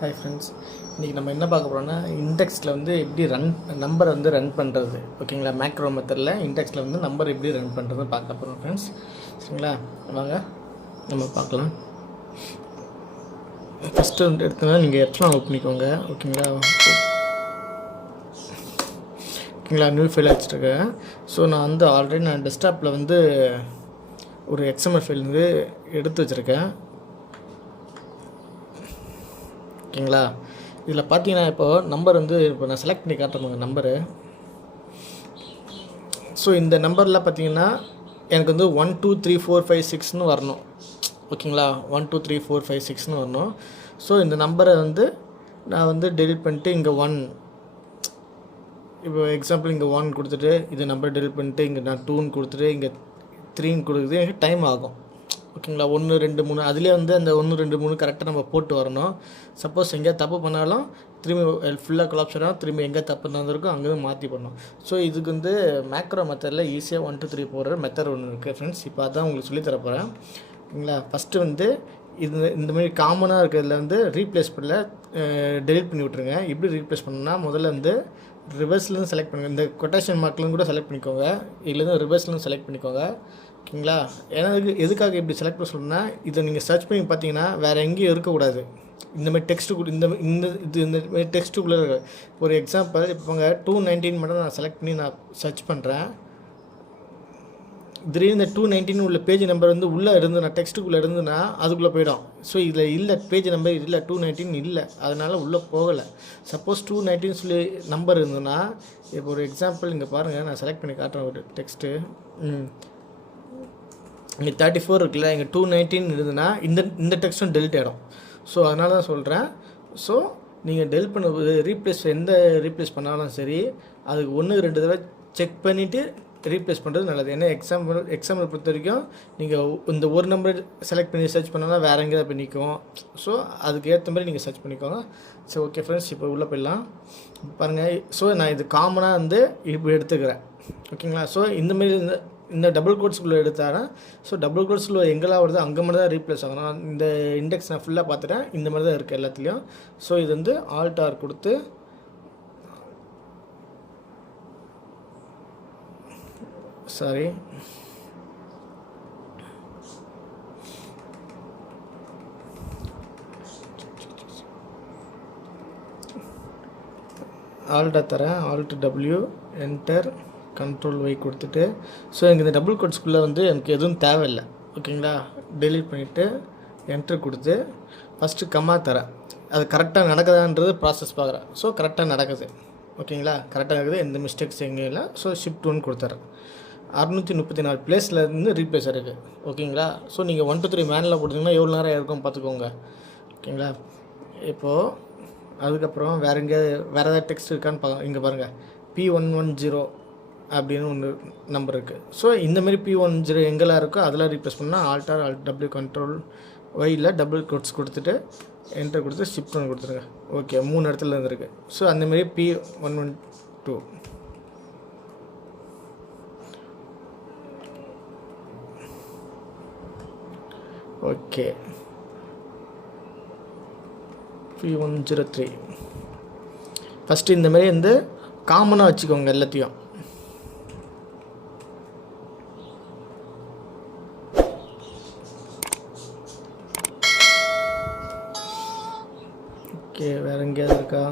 Hi friends, இன்றைக்கி நம்ம என்ன பார்க்க போகிறோம்னா இண்டெக்ஸில் வந்து எப்படி நம்பரை வந்து ரன் பண்ணுறது. ஓகேங்களா, மேக்ரோ மெத்தடில் இண்டெக்ஸில் வந்து நம்பர் எப்படி ரன் பண்ணுறது பார்க்க போகிறோம் ஃப்ரெண்ட்ஸ். சரிங்களா, வாங்க நம்ம பார்க்கலாம். ஃபஸ்ட்டு வந்து எடுத்தோன்னா நீங்கள் எப்ஸிலான் ஓப்பன் பண்ணிக்கோங்க. ஓகேங்களா, நியூ ஃபைல் வச்சுருக்கேன். ஸோ நான் வந்து ஆல்ரெடி டெஸ்க்டாப்பில் வந்து ஒரு XML ஃபைல் வந்து எடுத்து வச்சுருக்கேன். ஓகேங்களா, இதில் பார்த்தீங்கன்னா இப்போது நம்பர் வந்து இப்போ நான் செலக்ட் பண்ணி காட்டுறேன் நம்பரு. ஸோ இந்த நம்பரில் பார்த்தீங்கன்னா எனக்கு வந்து 1 2 3 4 5 6ன்னு வரணும். ஓகேங்களா, 1 2 3 4 5 6ன்னு வரணும். ஸோ இந்த நம்பரை வந்து நான் வந்து டெலிட் பண்ணிட்டு இங்கே 1, இப்போ எக்ஸாம்பிள் இங்கே 1 கொடுத்துட்டு இது நம்பர் டெலிட் பண்ணிட்டு இங்கே நான் 2ன்னு கொடுத்துட்டு இங்கே 3ன்னு கொடுக்குறது எனக்கு டைம் ஆகும். ஓகேங்களா, 1 2 3 அதிலே வந்து அந்த 1 2 3 கரெக்டாக நம்ம போட்டு வரணும். சப்போஸ் எங்கேயா தப்பு பண்ணாலும் திரும்பி ஃபுல்லாக கொலாப்ஸ் ஆகும், திரும்பி எங்கே தப்பு நடந்திருக்கோ அங்கேயும் மாற்றி பண்ணணும். ஸோ இதுக்கு வந்து மேக்ரோ மெத்தடில் ஈஸியாக 1 2 3 போடுற மெத்தட் ஒன்று இருக்குது ஃப்ரெண்ட்ஸ். இப்போ அதான் உங்களுக்கு சொல்லித்தர போகிறேன். ஓகேங்களா, ஃபஸ்ட்டு வந்து இந்தமாரி காமனாக இருக்கிறதுல வந்து ரீப்ளேஸ் பண்ணல டெலிட் பண்ணி விட்ருங்க. எப்படி ரீப்ளேஸ் பண்ணணும்னா முதல்ல வந்து ரிவர்ஸ்லேருந்து செலக்ட் பண்ணுங்கள். இந்த கொட்டேஷன் மார்க்லேருந்து கூட செலக்ட் பண்ணிக்கோங்க, இல்லைன்னா ரிவர்ஸ்லேருந்து செலக்ட் பண்ணிக்கோங்க. ஓகேங்களா, ஏன்னா எதுக்காக இப்படி செலக்ட் பண்ண சொல்லணும்னா இதை நீங்கள் சர்ச் பண்ணி பார்த்தீங்கன்னா வேறு எங்கேயும் இருக்கக்கூடாது. இந்தமாதிரி டெக்ஸ்ட்டு இந்த டெக்ஸ்ட்டுக்குள்ளே இருக்கு. ஒரு எக்ஸாம்பிள் இப்போ 219 மட்டும் நான் செலக்ட் பண்ணி நான் சர்ச் பண்ணுறேன். திடீர்னு இந்த 219 உள்ள பேஜ் நம்பர் வந்து உள்ளே இருந்து நான் டெக்ஸ்ட்டுக்குள்ளே இருந்துன்னா அதுக்குள்ளே போயிடும். ஸோ இதில் இல்லை, பேஜ் நம்பர் இல்லை, 219 இல்லை, அதனால் உள்ளே போகலை. சப்போஸ் 219 சொல்லி நம்பர் இருந்ததுன்னா இப்போ ஒரு எக்ஸாம்பிள் இங்கே பாருங்கள், நான் செலக்ட் பண்ணி காட்டுறேன் ஒரு டெக்ஸ்ட்டு. இங்கே 34 இருக்குல்ல, இங்கே 219 இருந்ததுன்னா இந்த டெக்ஸ்ட்டும் டெலிட் ஆகிடும். ஸோ அதனால தான் சொல்கிறேன். ஸோ நீங்கள் டெலிட் பண்ண எந்த ரீப்ளேஸ் பண்ணாலும் சரி, அதுக்கு 1 2 தடவை செக் பண்ணிவிட்டு ரீப்ளேஸ் பண்ணுறது நல்லது. ஏன்னா எக்ஸாம்பிள் பொறுத்த வரைக்கும் நீங்கள் இந்த ஒரு நம்பர் செலக்ட் பண்ணி சர்ச் பண்ணாலும் வேறு எங்கேயாவது போய் நிற்கும். ஸோ அதுக்கு ஏற்ற மாதிரி நீங்கள் சர்ச் பண்ணிக்கோங்க. ஸோ ஓகே ஃப்ரெண்ட்ஸ், இப்போ உள்ளே போயிடலாம். பாருங்கள், ஸோ நான் இது காமனாக வந்து இப்போ எடுத்துக்கிறேன். ஓகேங்களா, ஸோ இந்தமாரி இந்த டபுள் கோட்ஸ்குள்ளே எடுத்தாரேன். ஸோ டபுள் கோட்ஸ்குள்ளே எங்கெல்லாம் வருது அங்கே மட்டும் தான் ரீப்ளேஸ் ஆகும். நான் இந்த இண்டெக்ஸ் நான் ஃபுல்லாக பார்த்துட்டேன், இந்த மாதிரி தான் இருக்குது எல்லாத்துலேயும். ஸோ இது வந்து Alt+R கொடுத்து தரேன். Alt+W என்டர் Ctrl+Y கொடுத்துட்டு, ஸோ எனக்கு இந்த டபுள் கோட்ஸ்குள்ளே வந்து எனக்கு எதுவும் தேவையில்லை. ஓகேங்களா, டெலீட் பண்ணிவிட்டு என்டர் கொடுத்து ஃபஸ்ட்டு கம்மா தரேன். அது கரெக்டாக நடக்குதான்றது ப்ராசஸ் பார்க்குறேன். ஸோ கரெக்டாக நடக்குது. ஓகேங்களா, கரெக்டாக நடக்குது, எந்த மிஸ்டேக்ஸ் எங்கேயும் இல்லை. ஸோ Shift 1 கொடுத்துறேன். 634 பிளேஸில் இருந்து ரீப்ளேஸ் ஆகிருக்கு. ஓகேங்களா, ஸோ நீங்கள் 1 2 3 மேனில் கொடுத்தீங்கன்னா எவ்வளோ நேரம் இருக்கும் பார்த்துக்கோங்க. ஓகேங்களா, இப்போது அதுக்கப்புறம் வேறு ஏதாவது டெக்ஸ்ட் இருக்கான்னு பார்க்க. இங்கே பாருங்கள், P110 அப்படின்னு ஒன்று நம்பர் இருக்குது. ஸோ இந்தமாரி P110 எங்கெல்லாம் இருக்கோ அதெல்லாம் ரீப்ளேஸ் பண்ணால் Alt+W Ctrl+Y டபுள் கோட்ஸ் கொடுத்துட்டு என்டர் கொடுத்து Shift 1 கொடுத்துருங்க. ஓகே, 3 இடத்துல இருந்துருக்கு. ஸோ அந்தமாரி P112 ஓகே, P103 ஃபஸ்ட்டு இந்தமாரி வந்து காமனாக வச்சுக்கோங்க எல்லாத்தையும். ஓகே, வேறு எங்கேயாவது இருக்கா?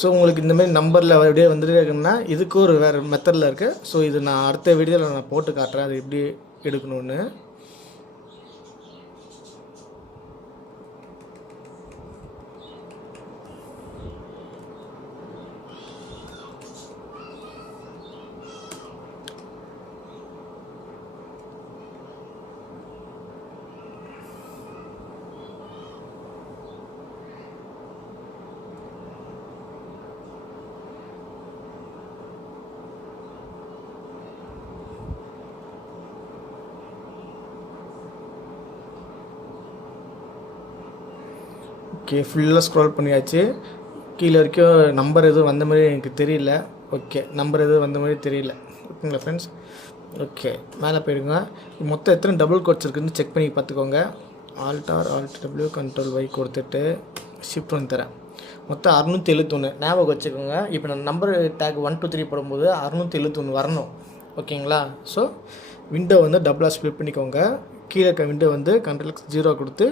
ஸோ உங்களுக்கு இந்தமாரி நம்பரில் அப்படியே வந்துட்டே இருக்குன்னா இதுக்கு ஒரு வேறு மெத்தடில் இருக்குது. ஸோ இது நான் அடுத்த வீடியோவில் நான் போட்டு காட்டுறேன் அது எப்படி எடுக்கணும்னு. ஓகே, ஃபுல்லாக ஸ்க்ரோல் பண்ணியாச்சு. கீழே வரைக்கும் நம்பர் எதுவும் வந்த மாதிரி எனக்கு தெரியல. ஓகே, நம்பர் எதுவும் வந்த மாதிரி தெரியல. ஓகேங்களா ஃப்ரெண்ட்ஸ், ஓகே மேலே போயிடுங்க. மொத்தம் எத்தனை டபுள் கோட்ஸ் இருக்குதுன்னு செக் பண்ணி பார்த்துக்கோங்க. Alt R alt W control Y கொடுத்துட்டு ஷிஃப்ட் ஒன் தரேன். மொத்தம் 671 ஞாபகம் வச்சுக்கோங்க. இப்போ நான் நம்பர் டேக் 1 2 3 போடும்போது 671 வரணும். ஓகேங்களா? ஸோ விண்டோ வந்து டபுளாக ஸ்ப்ளிட் பண்ணிக்கோங்க. கீழே இருக்க விண்டோ வந்து கண்ட்ரோல் எக்ஸ் 0 கொடுத்து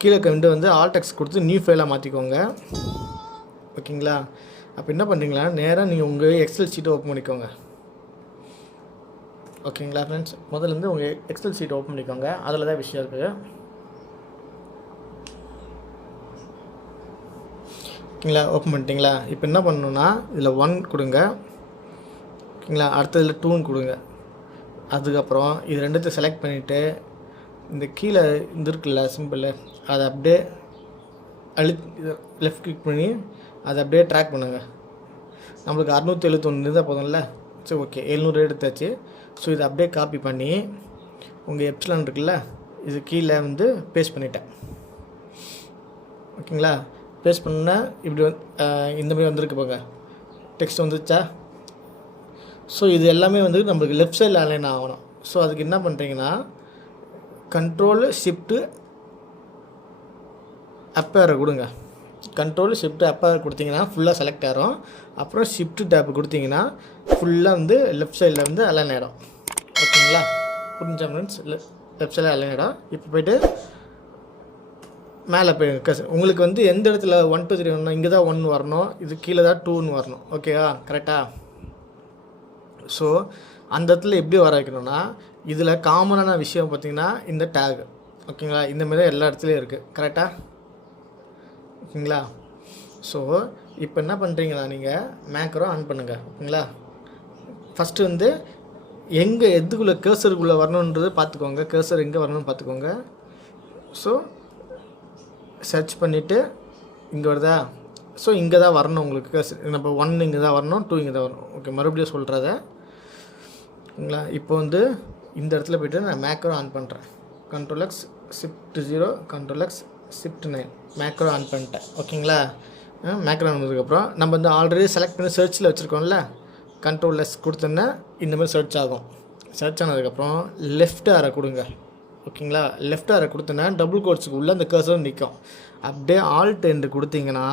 கீழே இருக்க விண்டோ வந்து ஆல்ட் எக்ஸ் கொடுத்து நியூ ஃபைலாக மாற்றிக்கோங்க. ஓகேங்களா? அப்போ என்ன பண்ணுறீங்களா, நேராக நீங்கள் உங்கள் எக்ஸல் ஷீட்டை ஓப்பன் பண்ணிக்கோங்க. ஓகேங்களா ஃப்ரெண்ட்ஸ், முதல்லேருந்து உங்கள் எக்ஸல் ஷீட் ஓப்பன் பண்ணிக்கோங்க. அதில் தான் விஷயம் இருக்குது. ஓகேங்களா? ஓப்பன் பண்ணிட்டீங்களா? இப்போ என்ன பண்ணணுன்னா இதில் 1 கொடுங்க. ஓகேங்களா? அடுத்ததில் 2 கொடுங்க. அதுக்கப்புறம் இது ரெண்டுத்தையும் செலக்ட் பண்ணிவிட்டு இந்த கீழே இந்த இருக்குல்ல சிம்பிள், அதை அப்படியே லெஃப்ட் கிளிக் பண்ணி அதை அப்படியே ட்ராக் பண்ணுங்கள். நம்மளுக்கு 671 இருந்தால் போதும்ல. சரி, ஓகே, 700 எடுத்தாச்சு. ஸோ இதை அப்படியே காப்பி பண்ணி உங்கள் எப்சிலான் இருக்குல்ல, இது கீழே வந்து பேஸ்ட் பண்ணிட்டேன். ஓகேங்களா? பேஸ்ட் பண்ணால் இப்படி இந்த மாதிரி வந்திருக்கு போங்க, டெக்ஸ்ட் வந்துச்சா? ஸோ இது எல்லாமே வந்து நம்மளுக்கு லெஃப்ட் சைடில் அலைன் ஆகணும். ஸோ அதுக்கு என்ன பண்ணுறீங்கன்னா கண்ட்ரோல் ஷிஃப்ட்டு அப்பேரை கொடுங்க. கண்ட்ரோல் ஷிஃப்ட்டு அப்பேர் கொடுத்தீங்கன்னா ஃபுல்லாக செலக்ட் ஆகிரும். அப்புறம் ஷிஃப்ட்டு டேப் கொடுத்தீங்கன்னா ஃபுல்லாக வந்து லெஃப்ட் சைடில் வந்து அலைன் ஆகிடும். ஓகேங்களா? புரிஞ்சா ஃப்ரெண்ட்ஸ்? லெஃப்ட் சைடில் அலைன் ஆகிடும். இப்போ போய்ட்டு மேலே போயிடுங்க. உங்களுக்கு வந்து எந்த இடத்துல 1 2 3 வரணும், இங்கே தான் 1 வரணும், இது கீழே தான் 2 வரணும். ஓகேவா? கரெக்டாக? ஸோ அந்த இடத்துல எப்படி வர வைக்கணும்னா, இதில் காமனான விஷயம் பார்த்திங்கன்னா இந்த டேக். ஓகேங்களா? இந்தமாரி தான் எல்லா இடத்துலையும் இருக்குது. கரெக்டாக? ஓகேங்களா? ஸோ இப்போ என்ன பண்ணுறீங்களா, நீங்கள் மேக்ரோ ஆன் பண்ணுங்கள். ஓகேங்களா? ஃபஸ்ட்டு வந்து எங்கே எதுக்குள்ளே கேர்சருக்குள்ளே வரணுன்றது பார்த்துக்கோங்க. கேர்சர் எங்கே வரணும்னு பார்த்துக்கோங்க. ஸோ சர்ச் பண்ணிவிட்டு இங்கே வருதா? ஸோ இங்கே தான் வரணும் உங்களுக்கு கேர்சர். நம்ம 1 இங்கே தான் வரணும், 2 இங்கே தான் வரணும். ஓகே, மறுபடியும் சொல்கிறத. ஓகேங்களா? இப்போ வந்து இந்த இடத்துல போய்ட்டு நான் மேக்ரோ ஆன் பண்ணுறேன். Control X shift 0 control X shift 9 macro on பண்ணிட்டேன். ஓகேங்களா? மேக்ரோ ஆன் பண்ணதுக்கப்புறம் நம்ம வந்து ஆல்ரெடி செலக்ட் பண்ணி சர்ச்சில் வச்சுருக்கோம்ல, கண்ட்ரோல் எஸ் கொடுத்தோன்னா இந்தமாதிரி சர்ச் ஆகும். சர்ச் ஆனதுக்கப்புறம் லெஃப்ட் ஆரை கொடுங்க. ஓகேங்களா? லெஃப்ட் ஆரை கொடுத்தோன்னா டபுள் கோட்ஸுக்கு உள்ளே அந்த கர்சர் நிற்கும். அப்படியே ஆல்ட் எண்டு கொடுத்தீங்கன்னா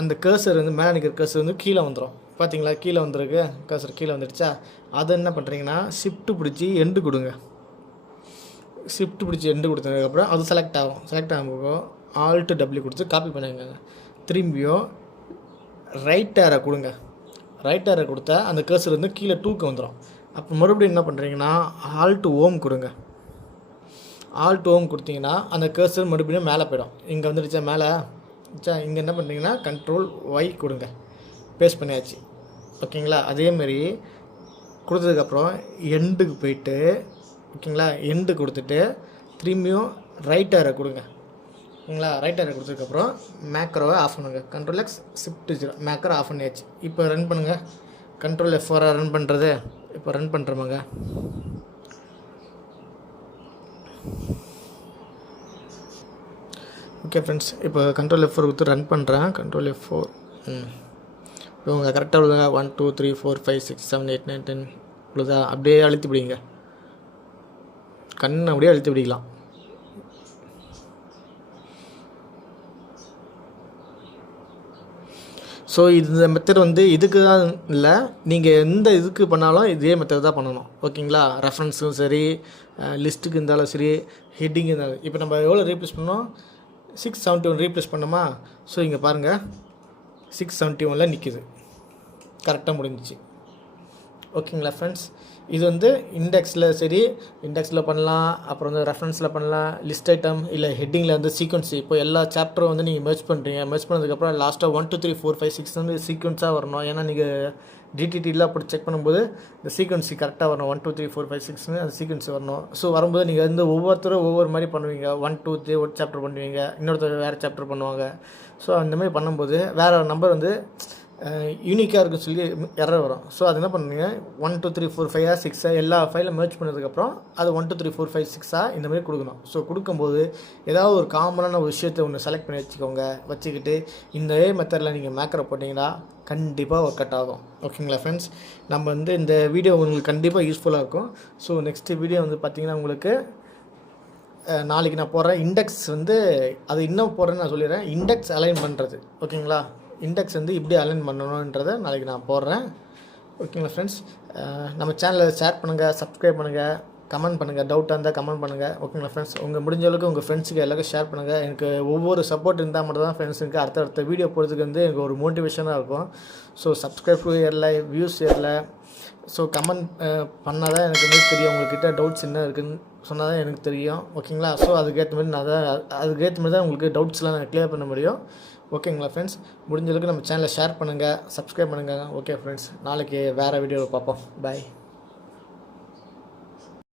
அந்த கர்சர் வந்து மேலே நிற்கிற கர்சர் வந்து கீழே வந்துடும். பார்த்தீங்களா? கீழே வந்துருக்கு கர்சர், கீழே வந்துடுச்சா? அதை என்ன பண்ணுறீங்கன்னா ஷிஃப்ட்டு பிடிச்சி எண்டு கொடுங்க. ஷிஃப்ட் பிடிச்சி எண்டு கொடுத்ததுக்கப்புறம் அது செலக்ட் ஆகும். செலக்ட் ஆகும்போது ஆல்ட் டபிள்யூ கொடுத்து காப்பி பண்ணுங்க. திரும்பியும் ரைட் ஏரை கொடுங்க. ரைட் ஏரை கொடுத்தா அந்த கர்சர் வந்து கீழே 2க்கு வந்துடும். அப்போ மறுபடியும் என்ன பண்ணுறீங்கன்னா ஆல்ட் ஓம் கொடுங்க. ஆல்ட் ஓம் கொடுத்தீங்கன்னா அந்த கர்சர் மறுபடியும் மேலே போயிடும். இங்கே வந்துடுச்சா மேலே? இங்கே என்ன பண்ணுறீங்கன்னா கண்ட்ரோல் ஒய் கொடுங்க. பேஸ்ட் பண்ணியாச்சு. ஓகேங்களா? அதேமாரி கொடுத்ததுக்கப்புறம் எண்டுக்கு போயிட்டு, ஓகேங்களா, எண்டு கொடுத்துட்டு திரும்பியும் ரைட் ஏரை கொடுங்க. ஓகேங்களா? ரைட் ஏரை கொடுத்ததுக்கப்புறம் மேக்ரோவை ஆஃப் பண்ணுங்க. Control X shift 0 macro off பண்ணியாச்சு. இப்போ ரன் பண்ணுங்கள். கண்ட்ரோல் F4 ரன் பண்ணுறது. இப்போ ரன் பண்ணுறோமாங்க. ஓகே ஃப்ரெண்ட்ஸ், இப்போ கண்ட்ரோல் F4 கொடுத்து ரன் பண்ணுறேன். கண்ட்ரோல் F4 இப்போ உங்கள் கரெக்டாக விழுதுங்க. 1 2 3 4 5 6 7 8 9 10 விழுதா? அப்படியே அழுத்தி பிடிங்க. கண்ணை அப்படியே அழுத்தி பிடிக்கலாம். ஸோ இந்த மெத்தட் வந்து இதுக்கு தான் இல்லை, நீங்கள் எந்த இதுக்கு பண்ணாலும் இதே மெத்தட் தான் பண்ணணும். ஓகேங்களா? ரெஃபரன்ஸும் சரி, லிஸ்ட்டுக்கு இருந்தாலும் சரி, ஹெட்டிங் இருந்தாலும். இப்போ நம்ம எவ்வளோ ரீப்ளேஸ் பண்ணோம்? 671 ரீப்ளேஸ் பண்ணோமா? ஸோ இங்கே பாருங்கள் 671 நிற்கிது. கரெக்டாக முடிஞ்சிச்சு. ஓகேங்களா ஃப்ரெண்ட்ஸ்? இது வந்து இண்டெக்ஸில் சரி, இண்டெக்ஸில் பண்ணலாம், அப்புறம் வந்து ரெஃபரன்ஸில் பண்ணலாம், லிஸ்ட் ஐட்டம் இல்லை ஹெட்டிங்கில் வந்து சீக்வன்ஸ். இப்போ எல்லா சாப்டரும் வந்து நீங்கள் மெர்ஜ் பண்ணுறீங்க. மெர்ஜ் பண்ணதுக்கப்புறம் லாஸ்ட்டாக 1 2 3 4 5 6 வந்து சீக்வன்ஸாக வரணும். ஏன்னா நீங்கள் டிடிடியில் அப்படி செக் பண்ணும்போது இந்த சீக்வன்ஸ் கரெக்டாக வரணும். 1 2 3 4 5 6ன்னு அந்த சீக்வன்ஸ் வரணும். ஸோ வரும்போது நீங்கள் வந்து ஒவ்வொருத்தரும் ஒவ்வொரு மாதிரி பண்ணுவீங்க. 1 2 3 ஒரு சாப்டர் பண்ணுவீங்க, இன்னொருத்தர் வேறு சாப்டர் பண்ணுவாங்க. ஸோ அந்த மாதிரி பண்ணும்போது வேறு நம்பர் வந்து யூனிக்காக இருக்குன்னு சொல்லி எரர் வரும். ஸோ அது என்ன பண்ணுங்க, 1 2 3 4 5 6 எல்லா ஃபைலை மெர்ஜ் பண்ணதுக்கப்புறம் அது 1 2 3 4 5 6 இந்த மாதிரி கொடுக்கணும். ஸோ கொடுக்கும்போது ஏதாவது ஒரு காமனான ஒரு விஷயத்தை ஒன்று செலக்ட் பண்ணி வச்சுக்கிட்டு இந்த மெத்தடில் நீங்கள் மேக்ரோ போட்டிங்கன்னா கண்டிப்பாக ஒர்க் அவுட் ஆகும். ஓகேங்களா ஃப்ரெண்ட்ஸ்? நம்ம வந்து இந்த வீடியோ உங்களுக்கு கண்டிப்பாக யூஸ்ஃபுல்லாக இருக்கும். ஸோ நெக்ஸ்ட்டு வீடியோ வந்து பார்த்திங்கன்னா உங்களுக்கு நாளைக்கு நான் போடுறேன். இண்டெக்ஸ் வந்து அது இன்னும் போடுறேன்னு நான் சொல்லிடுறேன். இண்டெக்ஸ் அலைன் பண்ணுறது, ஓகேங்களா? இண்டெக்ஸ் வந்து இப்படி அலைன் பண்ணணுன்றதை நாளைக்கு நான் போடுறேன். ஓகேங்களா ஃப்ரெண்ட்ஸ்? நம்ம சேனலை ஷேர் பண்ணுங்கள், சப்ஸ்கிரைப் பண்ணுங்கள், கமெண்ட் பண்ணுங்கள், டவுட்டாக இருந்தால் கமெண்ட் பண்ணுங்கள். ஓகேங்களா ஃப்ரெண்ட்ஸ்? உங்கள் முடிஞ்ச அளவுக்கு உங்கள் ஃப்ரெண்ட்ஸுக்கு எல்லாருக்கும் ஷேர் பண்ணுங்கள். எனக்கு ஒவ்வொரு சப்போர்ட் இருந்தால் மட்டும் தான் ஃப்ரெண்ட்ஸுக்கு அடுத்த வீடியோ போடுறதுக்கு வந்து எனக்கு ஒரு மோட்டிவேஷனாக இருக்கும். ஸோ சப்ஸ்கிரைப் ஏறல, வியூஸ் ஏறல, ஸோ கமெண்ட் பண்ணால் தான் எனக்கு வந்து தெரியும் உங்கள்கிட்ட டவுட்ஸ் என்ன இருக்குதுன்னு சொன்னால் தான் எனக்கு தெரியும். ஓகேங்களா? ஸோ அதுக்கேற்ற மாதிரி அதுக்கேற்ற மாதிரி தான் உங்களுக்கு டவுட்ஸ்லாம் நான் க்ளியர் பண்ண முடியும். ஓகேங்களா ஃப்ரெண்ட்ஸ்? முடிஞ்ச அளவுக்கு நம்ம சேனலை ஷேர் பண்ணுங்கள், சப்ஸ்கிரைப் பண்ணுங்கள். ஓகே ஃப்ரெண்ட்ஸ், நாளைக்கு வேறு வீடியோவில் பார்ப்போம். பாய்.